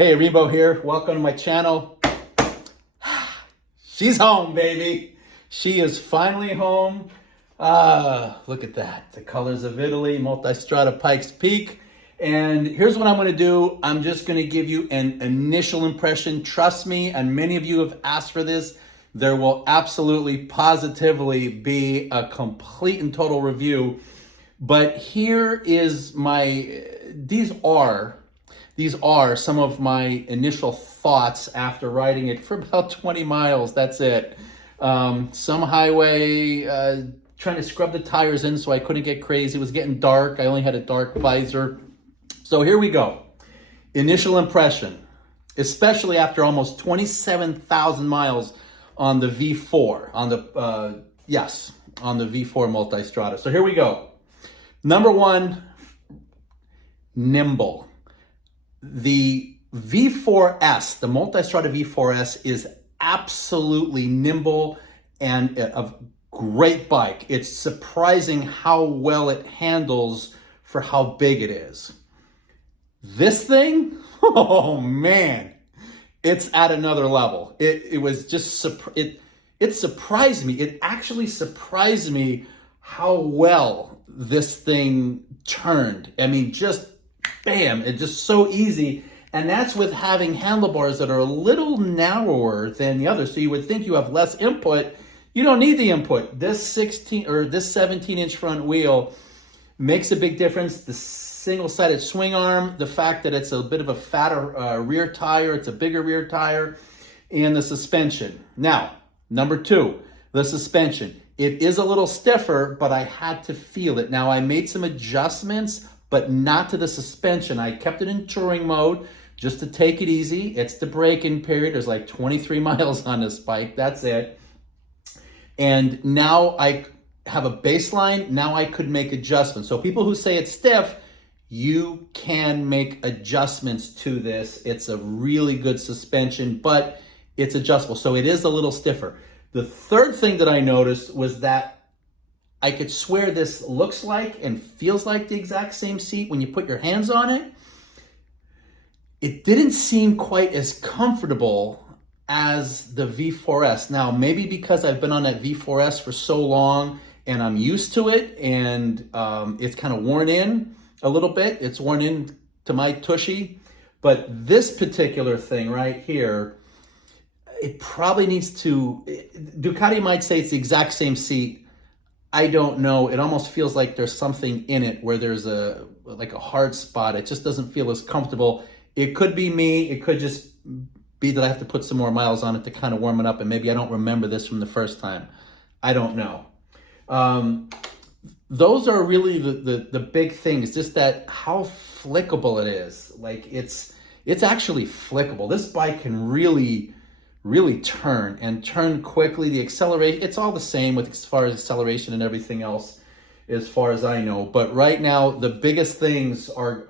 Hey, Rebo here. Welcome to my channel. She's home, baby. She is finally home. Look at that. The colors of Italy, multi-Strada Pikes Peak. And here's what I'm going to do. I'm just going to give you an initial impression. Trust me, and many of you have asked for this. There will absolutely, positively be a complete and total review. But here is these are some of my initial thoughts after riding it for about 20 miles. That's it. Some highway, trying to scrub the tires in so I couldn't get crazy. It was getting dark. I only had a dark visor. So here we go. Initial impression, especially after almost 27,000 miles on the V4, on the V4 multi-Strada. So here we go. Number one, nimble. The V4S, the multi-Strada V4S, is absolutely nimble and a great bike. It's surprising how well it handles for how big it is. This thing, oh man, it's at another level. It was just, it surprised me. It actually surprised me how well this thing turned. I mean, just bam, it's just so easy. And that's with having handlebars that are a little narrower than the others. So you would think you have less input. You don't need the input. This 17-inch front wheel makes a big difference. The single-sided swing arm, the fact that it's a bit of a fatter rear tire, it's a bigger rear tire, and the suspension. Now, number two, the suspension. It is a little stiffer, but I had to feel it. Now, I made some adjustments, but not to the suspension. I kept it in touring mode just to take it easy. It's the break-in period. There's like 23 miles on this bike. That's it. And now I have a baseline. Now I could make adjustments. So people who say it's stiff, you can make adjustments to this. It's a really good suspension, but it's adjustable. So it is a little stiffer. The third thing that I noticed was that I could swear this looks like and feels like the exact same seat when you put your hands on it. It didn't seem quite as comfortable as the V4S. Now, maybe because I've been on that V4S for so long and I'm used to it, and it's kind of worn in a little bit. It's worn in to my tushy. But this particular thing right here, it probably needs to, Ducati might say it's the exact same seat. I don't know. It almost feels like there's something in it where there's like a hard spot. It just doesn't feel as comfortable. It could be me. It could just be that I have to put some more miles on it to kind of warm it up, and maybe I don't remember this from the first time. I don't know. Those are really the big things, just that how flickable it is. Like it's actually flickable. This bike can really turn and turn quickly. The acceleration, it's all the same with as far as acceleration and everything else, as far as I know. But right now, the biggest things are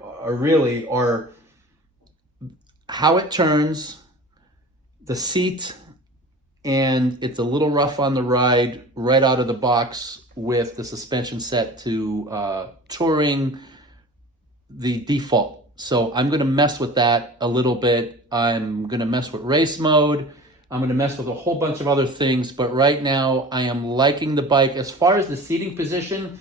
how it turns, the seat, and it's a little rough on the ride right out of the box with the suspension set to touring, the default. So I'm going to mess with that a little bit. I'm going to mess with race mode. I'm going to mess with a whole bunch of other things, but right now I am liking the bike. As far as the seating position,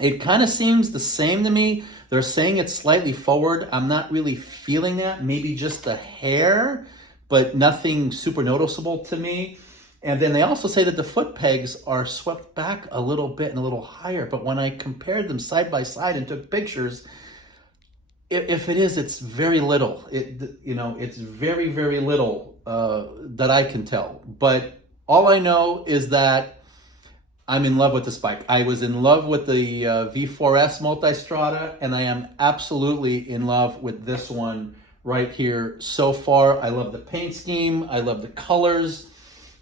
it kind of seems the same to me. They're saying it's slightly forward. I'm not really feeling that. Maybe just a hair, but nothing super noticeable to me. And then they also say that the foot pegs are swept back a little bit and a little higher. But when I compared them side by side and took pictures, if it is, it's very little. It's very, very little that I can tell. But all I know is that I'm in love with this bike. I was in love with the V4S multi-Strada, and I am absolutely in love with this one right here so far. I love the paint scheme. I love the colors.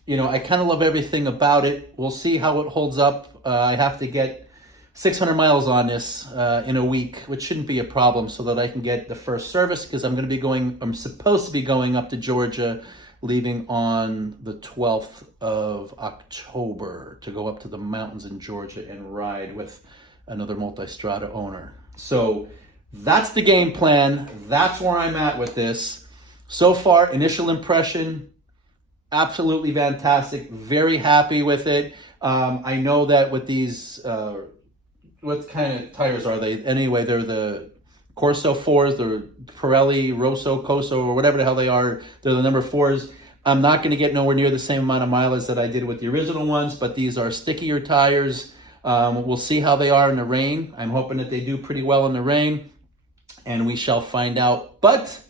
I kind of love everything about it. We'll see how it holds up. I have to get 600 miles on this in a week, which shouldn't be a problem, so that I can get the first service, because I'm supposed to be going up to Georgia, leaving on the 12th of October to go up to the mountains in Georgia and ride with another multi-Strada owner. So that's the game plan. That's where I'm at with this. So far, initial impression, absolutely fantastic. Very happy with it. I know that with these, what kind of tires are they? Anyway, they're the Corso 4s, the Pirelli, Rosso, Coso, or whatever the hell they are. They're the number 4s. I'm not going to get nowhere near the same amount of mileage that I did with the original ones, but these are stickier tires. We'll see how they are in the rain. I'm hoping that they do pretty well in the rain, and we shall find out. But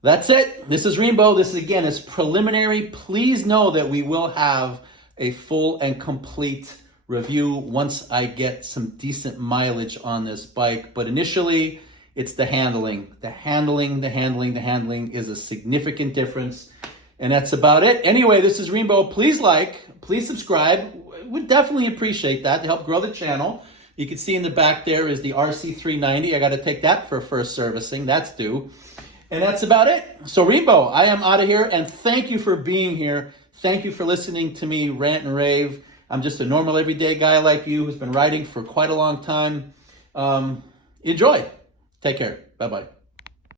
that's it. This is Rainbow. This, again, is preliminary. Please know that we will have a full and complete review once I get some decent mileage on this bike. But initially, it's the handling. The handling is a significant difference. And that's about it. Anyway, this is Rainbow. Please like, please subscribe. Would definitely appreciate that to help grow the channel. You can see in the back there is the RC390. I got to take that for first servicing. That's due. And that's about it. So Rainbow, I am out of here, and thank you for being here. Thank you for listening to me rant and rave. I'm just a normal everyday guy like you who's been riding for quite a long time. Enjoy. Take care. Bye-bye.